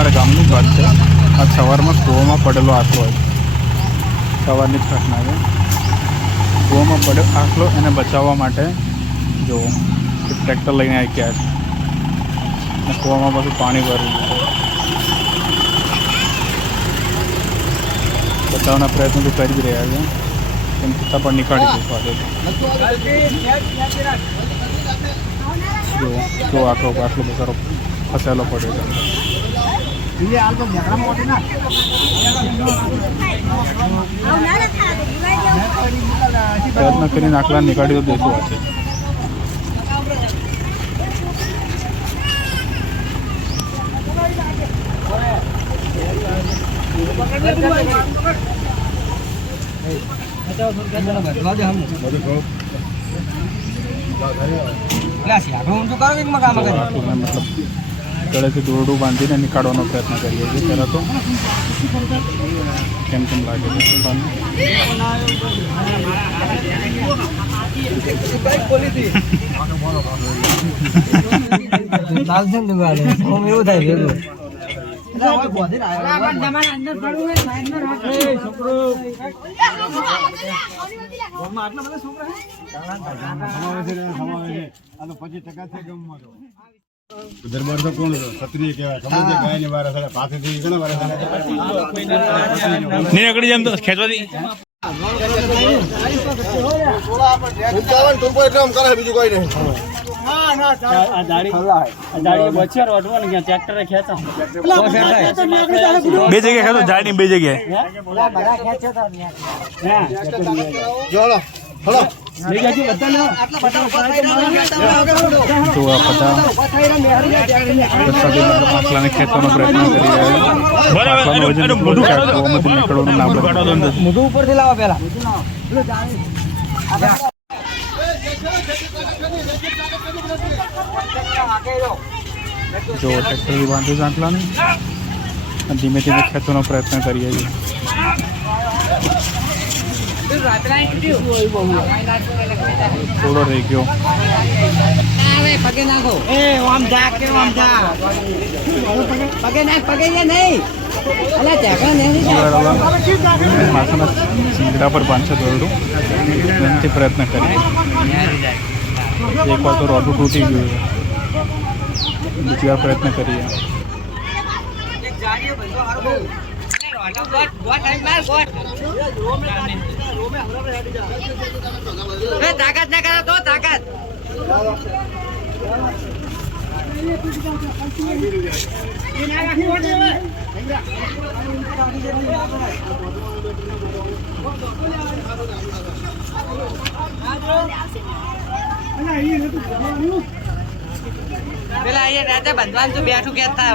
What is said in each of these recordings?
અમારા ગામનું ઘર છે. આ સવારમાં કૂવામાં પડેલો આખલો હોય સવારની જ ઘટના છે. કૂવામાં પડેલો આખલો એને બચાવવા માટે જો ટ્રેક્ટર લઈને આવી ગયા છે કૂવામાં પાછું પાણી ભરેલું છે. બચાવવાના પ્રયત્નો તો કરી જ રહ્યા છે. તેમ છતાં પણ નીકાળી આજે જો આખલો આટલો બચારો ફસાયેલો પડ્યો છે. પ્રયત્ન કરીને આકડા નીકાળી તો દેશું તો મતલબ ગળેથી દોરડું બાંધીને નીકાળવાનો પ્રયત્ન કરીએ છીએ. ત્યારે તો કેમ કેમ લાગે છે પોતાને ટકા છે ભેગું દરબાર તો કોણ ક્ષત્રિય કહેવાય ખબર છે? ગાયની વારસ પાસેથી ઘણા વારસ નહીં અકડી જેમ તો ખેંચવાથી. બે જગ્યાએ બે જગ્યાએ. તો આ ખેંચવાનો પ્રયત્ન કરી રહ્યા છે. વજન એટલું બધું કે આ કૂવામાંથી નીકળવાનું ના મોઢું ઉપરથી લાવો પેલા જો ટ્રેક્ટર બાંધ્યું છે આટલાને. ધીમે ધીમે ખેંચવાનો પ્રયત્ન કરીએ છીએ થોડો રહી ગયો પગે નાખો એ આમ જા કે આમ જા પગે નાખ પગે લે નહીં અલા ટેકરા નહીં માથાના સિંગડા પર બાંધશે દોરડું એનાથી પ્રયત્ન કરીએ એક વાર તો રોડું તૂટી ગયું છે બીજી વાર પ્રયત્ન કરીએ તાકાત ના કરો તો તાકાત. પેલા અહીંયા રાતે બંધવાનું બેઠું કેતા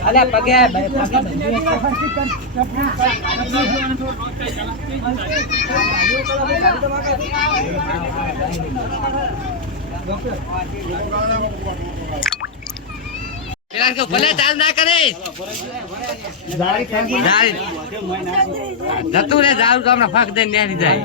અલા પગે કે ભલે ચાલ ના કરે. જતું રે જાવ તો હમણાં ફાક દઈને જાય.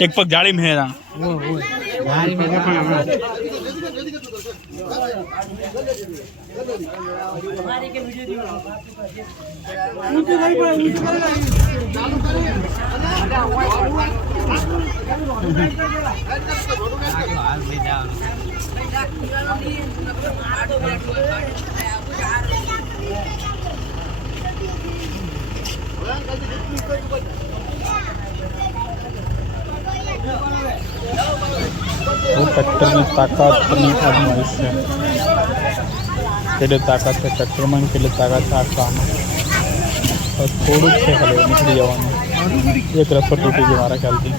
એક પગ ચાલુ ટ્રેક્ટરની તાકાતની અજમાઈશ છે. કેટલી તાકાત છે? ટ્રેક્ટરમાં કેટલી તાકાત છે? આખામાં બસ થોડુંક છે ખાલી, નીકળી જવાનું. એક રસ્તો તૂટી ગયો મારા ખ્યાલથી.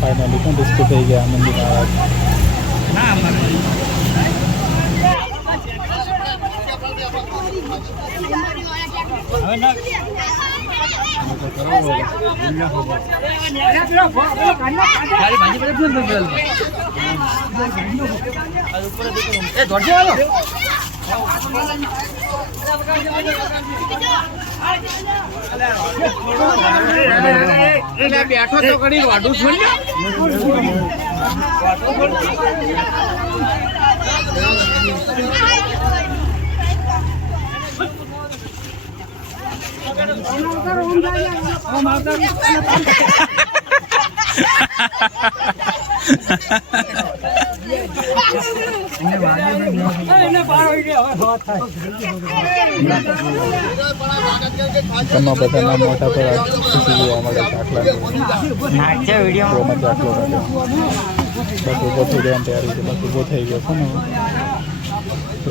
ફાઇનલી પણ રિસ્ક થઈ ગયા આનંદી મહારાજ બેઠો તો કરી વાડું છું તેમાં બધાના મોટા પર ખુશી જોવા મળે બસ થઈ ગયો તૈયારી છે. બસ થઈ ગયો છે ને.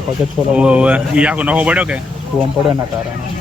પગે છોલો ઈ આખો નવો પડ્યો કે? કુવામ પડે ના કારણે.